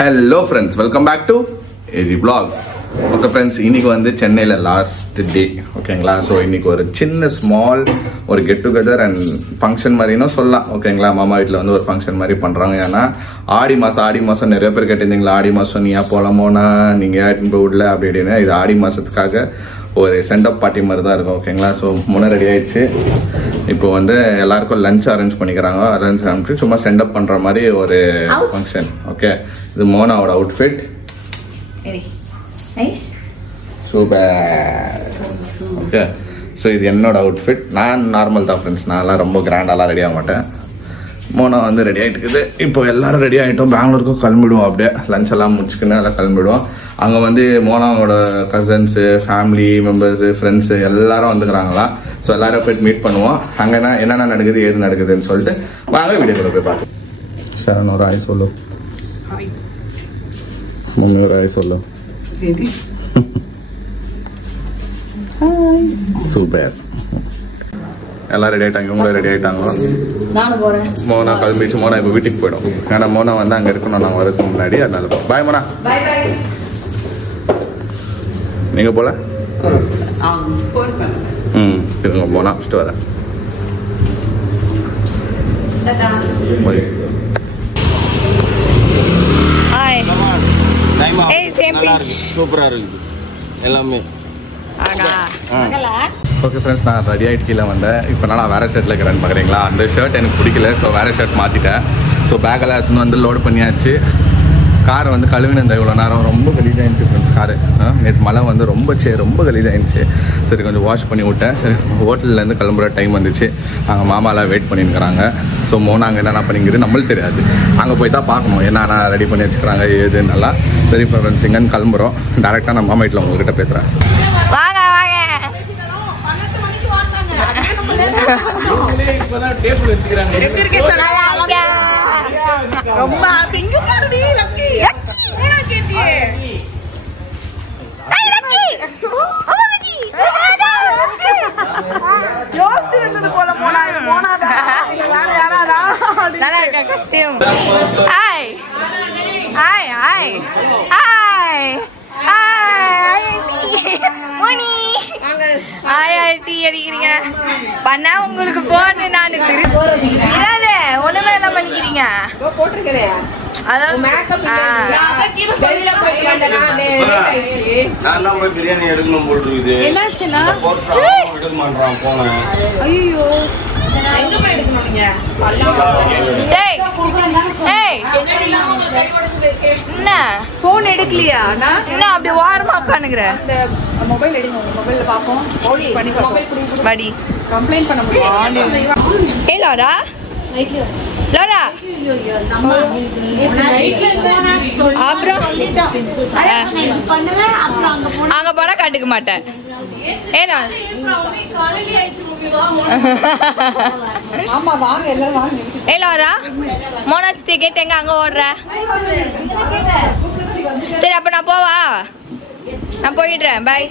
Hello friends, welcome back to AG Vlogs. Okay friends, இன்னைக்கு வந்து சென்னையில லாஸ்ட் டே ஓகேங்களா. ஸோ இன்னைக்கு ஒரு சின்ன ஸ்மால் ஒரு கெட் டுகெதர் அண்ட் ஃபங்க்ஷன் மாதிரினும் சொல்லலாம் ஓகேங்களா. மாமா வீட்டில் வந்து ஒரு ஃபங்க்ஷன் மாதிரி பண்ணுறாங்க. ஏன்னா ஆடி மாதம் நிறைய பேர் கேட்டிருந்தீங்களா, ஆடி மாதம் நீ ஏன் போகலாமோனா நீங்கள் ஏன் போய் விடல அப்படி இப்படின்னு. இது ஆடி மாதத்துக்காக ஒரு சென்டப் பார்ட்டி மாதிரி தான் இருக்கும் ஓகேங்களா. ஸோ முன்னே ரெடி ஆயிடுச்சு. இப்போ வந்து எல்லாருக்கும் லஞ்ச் அரேஞ்ச் பண்ணிக்கிறாங்க. அரேஞ்ச் பண்ணிட்டு சும்மா சென்டப் பண்ணுற மாதிரி ஒரு ஃபங்க்ஷன். ஓகே, இது மோனாவோட அவுட்ஃபிட். சூப்பர். ஓகே, ஸோ இது என்னோட அவுட்ஃபிட். நான் நார்மல் தான் ஃப்ரெண்ட்ஸ், நான்லாம் ரொம்ப கிராண்டாலாம் ரெடி ஆக மாட்டேன். மோனா வந்து ரெடி ஆகிட்டு இருக்குது. இப்போ எல்லாரும் ரெடி ஆகிட்டோம், பெங்களூருக்கும் கிளம்பிடுவோம். அப்படியே லஞ்ச் எல்லாம் முடிச்சுக்கின்னு எல்லாம் கிளம்பிடுவோம். அங்கே வந்து மோனாவோட கசின்ஸு, ஃபேமிலி மெம்பர்ஸு, ஃப்ரெண்ட்ஸு எல்லாரும் வந்துக்கிறாங்களா. ஸோ எல்லாரும் போய்ட்டு மீட் பண்ணுவோம். அங்கேனா என்னென்ன நடக்குது ஏது நடக்குதுன்னு சொல்லிட்டு வாங்க வீடியோக்குள்ள போய் பார்ப்போம். சரண் ஒரு ஆய் சொல்லு, மம்மி ஒரு ஆய் சொல்லு. சூப்பர். எல்லாம் ரெடி ஆயிட்டாங்க, இவங்களும் ரெடி ஆயிட்டாங்க. மோனா கிளம்பிச்சு. மோனா இப்போ வீட்டுக்கு போயிடும். ஏன்னா மோனா வந்து அங்கே இருக்கணும் நாங்கள் வரதுக்கு முன்னாடி. அதனால பாய் மோனா. நீங்கள் போல இருங்க, மோனா ஃபஸ்ட்டு வரேன். சூப்பரா இருக்குது எல்லாமே. ஓகே ஃப்ரெண்ட்ஸ், நான் ரெடி ஆகிட்டு கீழே வந்தேன். இப்போ நான் வேறு ஷர்ட்டில் இருக்கிறேன்னு பார்க்குறீங்களா. அந்த ஷர்ட் எனக்கு பிடிக்கல, ஸோ வேறு ஷர்ட் மாற்றிட்டேன். ஸோ பேக்கெல்லாம் எடுத்துன்னு வந்து லோடு பண்ணியாச்சு. காரை வந்து கழுவினந்த இவ்வளோ நேரம் ரொம்ப கலீஜாகிடுச்சு ஃப்ரெண்ட்ஸ். காரு நேற்று மழை வந்து ரொம்ப கலீஜாகிடுச்சு. சரி கொஞ்சம் வாஷ் பண்ணி விட்டேன். சரி ஹோட்டல்லேருந்து கிளம்புற டைம் வந்துச்சு. அங்கே மாமாலாம் வெயிட் பண்ணியிருக்கிறாங்க. ஸோ மோனா அங்கே என்னென்ன பண்ணிங்கிறது நம்மளுக்கு தெரியாது. அங்கே போய் தான் பார்க்கணும் என்னென்ன ரெடி பண்ணி வச்சுக்கிறாங்க ஏதுன்னு நல்லா. சரி இப்போ ஃப்ரெண்ட்ஸ் இங்கேன்னு கிளம்புறோம். டேரெக்டாக நான் மாமா வீட்டில் உங்கள்கிட்ட பேசுகிறேன். ரொம்ப பண்ணா உங்களுக்கு போன்னு நான் ஒண்ணுமே எல்லாம் பண்ணிக்கிறீங்க. பிரியாணி எடுக்கணும் போட்டு போன் எடுக்கலையா? என்ன அப்படி ஓரமா உட்காந்துக்கிறேன். மொபைல் எடுங்க, மொபைல்ல பாப்போம். படி கம்ப்ளைண்ட் பண்ண முடியும். ஏ லாரா, லாரா அப்புறம் அங்க போனா கண்டுக்க மாட்டேன். ஏ லாரா, மோனா சித்தி கேட்டு எங்க அங்க ஓடுற? சரி அப்ப நான் போவா, நான் போயிடுறேன். பாய்.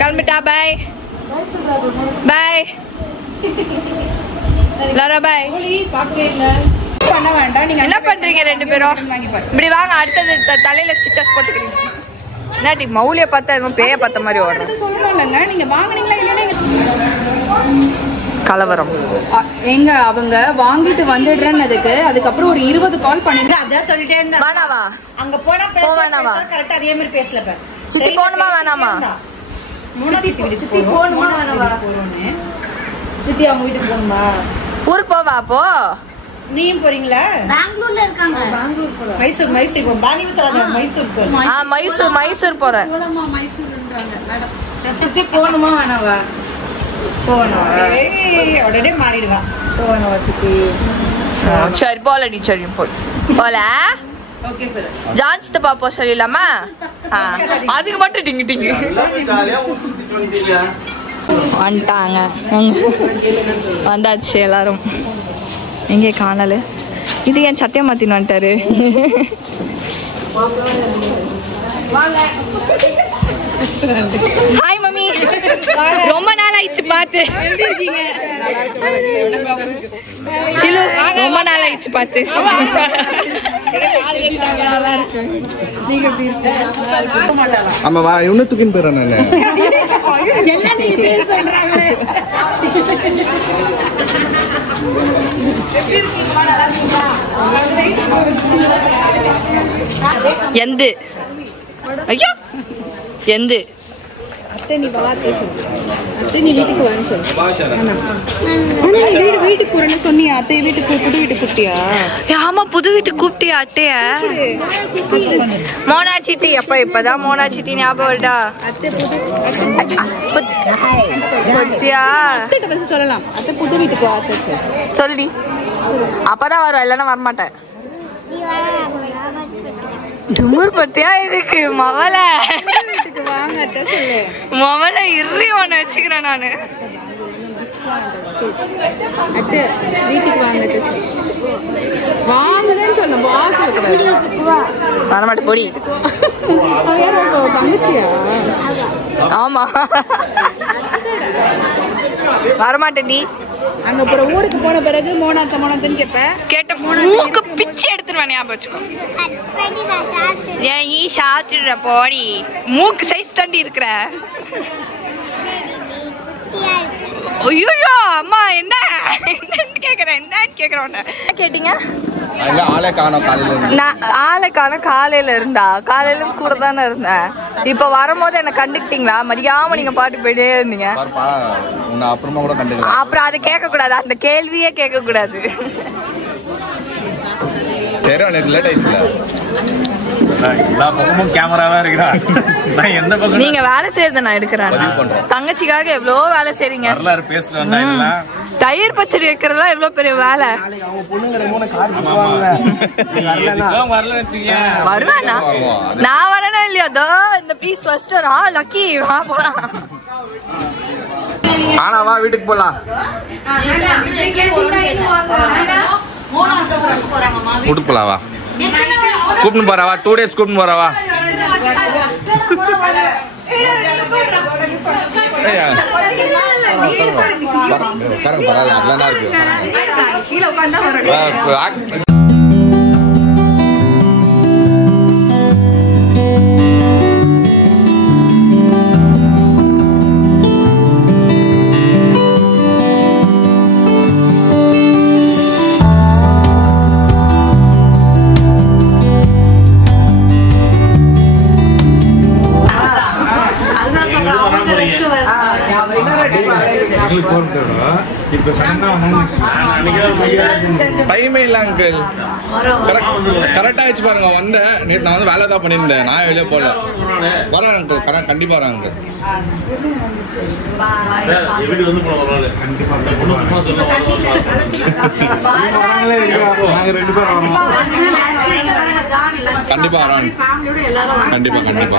கிளம்பிட்டா? பாய் பாய் லாரா பாய். பண்ண வேண்டாம். நீங்க என்ன பண்றீங்க ரெண்டு பேரும்? இப்படி வாங்க, அடுத்தது தலையில ஸ்டிச்சஸ் போட்டுக்கிறீங்க. என்னாடி மௌலிய பார்த்தா பேய பார்த்த மாதிரி ஓடுறது சொல்லணும்லங்க. நீங்க வாங்குனீங்களா இல்லையா? கலவரம் எங்க அவங்க வாங்கிட்டு வந்துடுறேன்னதுக்கு அதுக்கப்புறம் ஒரு 20 கால் பண்ணிட்டு அதான் சொல்லிட்டே இருந்தா. வேணாவா? அங்க போனா வேணாவா? கரெக்டா அதே மாதிரி பேசல. சித்தி போணுமா வேணாமா? சித்தி போணுமா வேணாவா? சித்தி அவங்க வீட்டுக்கு போணுமா? ஊருக்கு போவா? அப்போ நீயும் போறீங்களா? பெங்களூர்ல இருக்காங்க. பெங்களூர் போற. மைசூர் பெங்களூர் மைசூர் போற. மைசூர் போறேன். மைசூர்ன்றாங்க. சித்தி போணுமா வேணாவா? போணும். உடனே மாறிடுவா. போணும் சித்தி. சரி போலடி. சரி போல. Okay sir. ஜான்சிட்ட பாப்போம் சொல்லிடலாமா? அதுக்கு மட்டும் டிங்கு டிங்கு வந்துட்டாங்க. வந்தாச்சு எல்லாரும். எங்கே காணல. இது ஏன் சட்டையை மாத்தின்னு வந்துட்டாரு. ஹாய் மம்மி, ரொம்ப நாள் ஆயிடுச்சு பார்த்து. சிலு, ரொம்ப நாள் ஆயிடுச்சு பார்த்து. ஆமா வா, இன்னும் தூக்கின்னு போயிடுறேன் நான். எந்து ஐயோ எந்து அத்தை நீ வா அத்தை சொல்லு. அத்தை நீ வீட்டுக்கு வான்னு சொல்லு. வீட்டுக்கு போறேன்னு சொன்னியா? அத்தை வீட்டுக்கு புது வீட்டுக்கு கூப்பிட்டியா? ஆமா, புது வீட்டுக்கு கூப்பிட்டியா அட்டைய? மோனா சிட்டி. அப்ப இப்பதான் மோனா சிட்டி ஞாபகம் வருதா? அத்தை புது சொல்லலாம். அத்தை புது வீட்டுக்கு வா அத்தை சொல்லுடி. அப்பதான் வரும், இல்லைன்னா வரமாட்டேன். டுமூர் பத்தியா இதுக்கு மவள வாங்க அத்தை சொல்லு. மவள இறி ஒன்னு வச்சுக்கிறேன் நானு. அத்தை வீட்டுக்கு வாங்க அத்தை சொல்லு. வாங்கன்னு சொல்ல, வா சொல்லக்கூடாது. வரமாட்டேன் பொடி. தங்கச்சியா? ஆமா வரமாட்டேன். நீ அங்க அப்புறம் ஊருக்கு போன பிறகு மோனாத்தன்னு கேட்ட மூக்கு பிச்சு எடுத்துருவேன், ஞாபகம் வச்சுக்கோ. ஏன் ஈ சாப்பிட்டுற போடி, மூக்கு சைஸ் தாண்டி இருக்கிற. ஐயோ அம்மா, என்ன கேக்குறேன், என்னன்னு கேக்குறேன். கேட்டீங்க? ஆளே காணோம் காலையில. நான் ஆளை காணோம் காலையில இருந்தா, காலையில கூட தானே இருந்தேன். இப்ப வரும்போது என்ன கண்டுக்கிட்டீங்களா? மதியாம நீங்க பாட்டு போயிட்டே இருந்தீங்க. அப்புறமா கூட கண்டுக்கலாம். அப்புறம் அதை கேட்க கூடாது, அந்த கேள்வியே கேட்க கூடாது. நீங்க வேலை செய்யறத நான் எடுக்கிறேன். தங்கச்சிக்காக எவ்வளவு வேலை செய்றீங்க. தயிர் பச்சடி வைக்கிறதுலாம் எவ்வளவு பெரிய வேலை. வருவானா? நான் வரணும் இல்லையா? இந்த பீஸ் ஃபர்ஸ்ட் லக்கி வா போலாம். ஆனா வா வீட்டுக்கு போலாம். வீட்டுக்கு போலாம் வா. கூப்பிட்டு போறவா, 2 days கூப்பிட்டு போறவா. டைமே இல்ல அங்கிள். கரெக்டா ஆயிடுச்சு பாருங்க. வந்தேன் நேற்று, நான் வந்து வேலை தான் பண்ணியிருந்தேன். நான் வெளியே போல வரேன் அங்கிள். கண்டிப்பா வரேன் அங்கிள். கண்டிப்பா வரேன். கண்டிப்பா கண்டிப்பா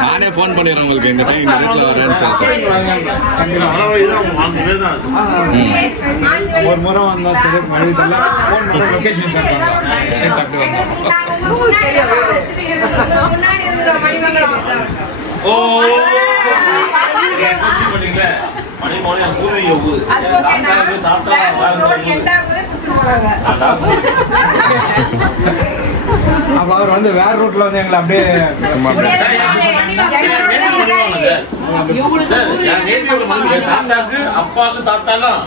நானே போன் பண்ணிடுறேன் உங்களுக்கு. இந்த டைம் இந்த இடத்துல வரேன்னு சொல்லிட்டு. ஒரு முறை வந்தா சரி மழையில ஃபோன் பண்ணி லொகேஷன் ஷேர் பண்ணுங்க. ஓ பண்ணீங்களே மணி மணி ஊதிய ஊது அது ஓகேனா ரோட் எண்டா போதே குடிச்சு போறாங்க. அப்ப அவர் வந்து வேற ரூட்ல வந்து எங்களை அப்படியே அப்பாவுக்கு தாத்தாலாம்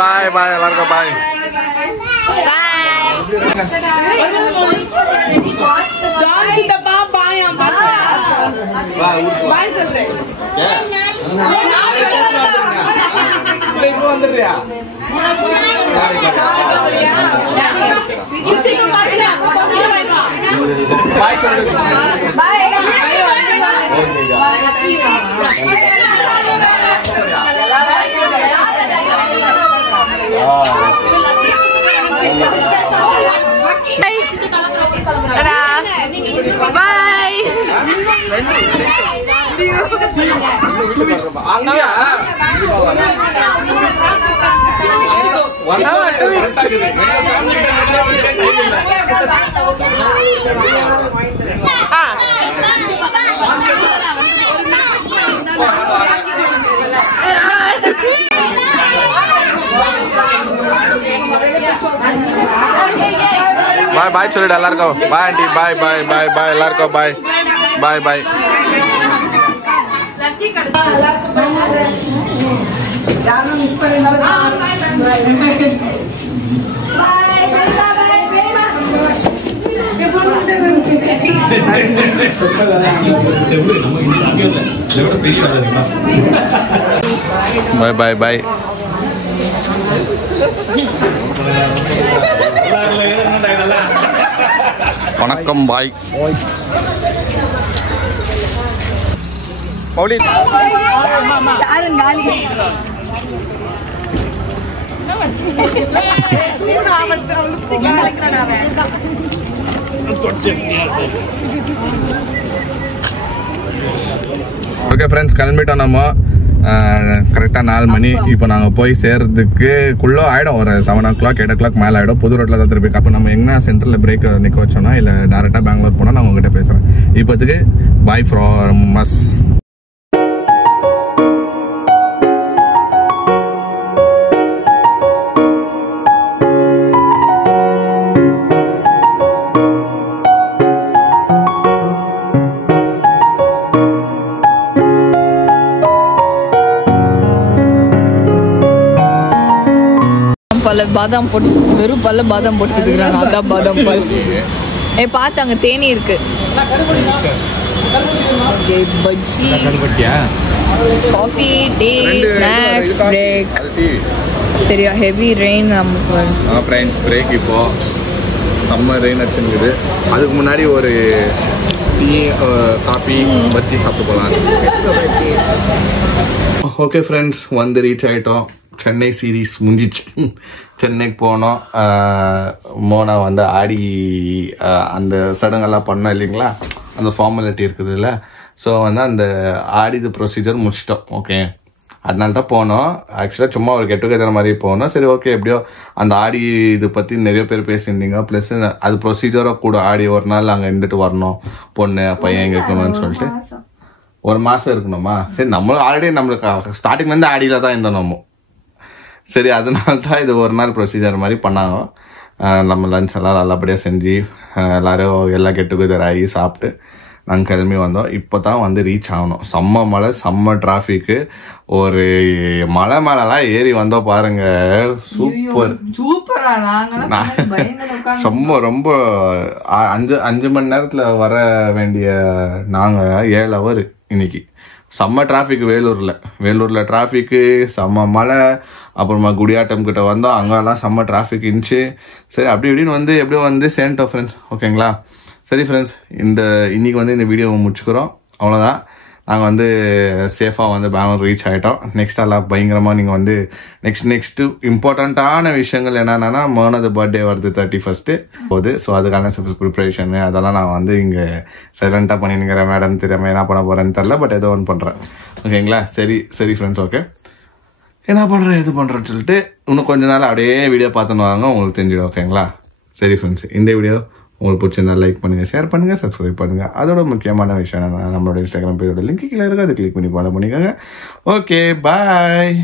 பாய் பாய் எல்லாருக்கும் பாய். வந்துடுறியா? பாய் பாய் சொல்லிடு எல்லாருக்கும். Bye aunty. பாய் பாய் பாய் பாய் எல்லாருக்கும். பாய் பாய் பாய். பாய் பாய் பாய். வணக்கம் பாய். பவுலி ஓகே ஃப்ரெண்ட்ஸ், கிளம்பிட்டோம் நம்ம. கரெக்டாக 4 மணி. இப்போ நாங்கள் போய் சேர்றதுக்குள்ளே ஆகிடும் ஒரு 7 o'clock 8 o'clock மேலே ஆகிடும். புது ரோட்டில் தான் திருப்பி. அப்போ நம்ம எங்கன்னா சென்டரில் பிரேக் நிற்க வச்சோன்னா இல்லை டேரெக்டாக பெங்களூர் போனால் நான் உங்ககிட்ட பேசுகிறேன். இப்போதுக்கு பாய் ஃப்ரம் மஸ். பல பாதாம் போட்டு வெறும் பல்ல பாதாம் போட்டு இருக்கிறாங்க. அதான் பாதாம் பால். பார்த்து அங்கே தேனி இருக்கு. Bajji, coffee, tea, snacks, break. சரியா ஹெவி ரெயின். ஃப்ரெண்ட்ஸ் பிரேக் இப்போ சம்மர் ரெயின் அடிச்சுருக்குது. அதுக்கு முன்னாடி ஒரு டீ காஃபி பஜ்ஜி சாப்பிட்டு போகலாம். ஓகே ஃப்ரெண்ட்ஸ், வந்து ரீச் ஆகிட்டோம். சென்னை சீரீஸ் முடிஞ்சிச்சு. சென்னைக்கு போனோம். மோனா வந்து ஆடி அந்த சடங்கெல்லாம் பண்ணோம் இல்லைங்களா, அந்த ஃபார்மாலிட்டி இருக்குது இல்லை. ஸோ வந்து அந்த ஆடிது ப்ரொசீஜர் முடிச்சிட்டோம். ஓகே, அதனால தான் போனோம். ஆக்சுவலாக சும்மா ஒரு கெட் டுகெதர் மாதிரி போனோம். சரி ஓகே, எப்படியோ அந்த ஆடி இது பற்றி நிறைய பேர் பேசியிருந்தீங்க. ப்ளஸ் அது ப்ரொசீஜராக கூட ஆடி ஒரு நாள் அங்கே இருந்துட்டு வரணும், பொண்ணு பையன் எங்கே இருக்கணும்னு சொல்லிட்டு. 1 மாதம் இருக்கணுமா? சரி, நம்மளும் ஆல்ரெடி நம்மளுக்கு ஸ்டார்டிங்லேருந்து ஆடியில் தான் இருந்தோம் நம்ம. சரி, அதனால தான் இது ஒரு நாள் ப்ரொசீஜர் மாதிரி பண்ணாங்க. நம்ம லன்ச் எல்லாம் நல்லபடியாக செஞ்சு எல்லோரும் எல்லாம் கெட் டுகெதர் ஆகி சாப்பிட்டு நாங்கள் கிளம்பி வந்தோம். இப்போ தான் வந்து ரீச் ஆகணும். செம்ம மழை, செம்ம டிராஃபிக்கு. ஒரு மலை மேலெல்லாம் ஏறி வந்தோம் பாருங்க. சூப்பர் சூப்பரா. செம்ம ரொம்ப 5 மணி நேரத்தில் வர வேண்டிய நாங்கள் 7 hour இன்னைக்கு. செம்ம டிராஃபிக் வேலூரில் டிராஃபிக்கு, செம்ம மழை. அப்புறமா குடியாட்டம் கிட்ட வந்தோம், அங்கெல்லாம் செம்ம டிராஃபிக் இருந்துச்சு. சரி, அப்படி இப்படின்னு வந்து எப்படியோ வந்து சேர்ந்துட்டோம் ஃப்ரெண்ட்ஸ். ஓகேங்களா? சரி ஃப்ரெண்ட்ஸ், இன்னைக்கு வந்து இந்த வீடியோவை முடிச்சுக்கிறோம். அவ்வளோதான். நாங்கள் வந்து சேஃபாக வந்து பெங்களூர் ரீச் ஆகிட்டோம். நெக்ஸ்ட் எல்லாம் பயங்கரமாக நீங்கள் வந்து நெக்ஸ்ட்டு இம்பார்ட்டண்ட்டான விஷயங்கள் என்னென்னா, மோனது பர்த்டே வருது 31st போகுது. ஸோ அதுக்கான ப்ரிப்ரேஷனு அதெல்லாம் நான் வந்து இங்கே சைலண்ட்டாக பண்ணினுங்கிறேன். மேடம் தெரியாமல் என்ன பண்ண போகிறேன்னு தெரில, பட் ஏதோ ஒன்று பண்ணுறேன். ஓகேங்களா? சரி ஃப்ரெண்ட்ஸ், ஓகே, என்ன பண்ணுறேன் எது பண்ணுறேன்னு சொல்லிட்டு இன்னும் கொஞ்ச நாள் அப்படியே வீடியோ பார்த்துன்னு வாங்க, உங்களுக்கு தெரிஞ்சிடும். ஓகேங்களா? சரி ஃப்ரெண்ட்ஸ், இந்த வீடியோ உங்களுக்கு பிடிச்சிருந்தா லைக் பண்ணுங்கள், ஷேர் பண்ணுங்கள், சப்ஸ்கிரைப் பண்ணுங்கள். அதோட முக்கியமான விஷயம் என்னன்னா, நம்மளோட இன்ஸ்டாகிராம் பேஜோட லிங்க் கீழே இருக்குது, அதை கிளிக் பண்ணி ஃபாலோ பண்ணிக்கோங்க. ஓகே, பாய்.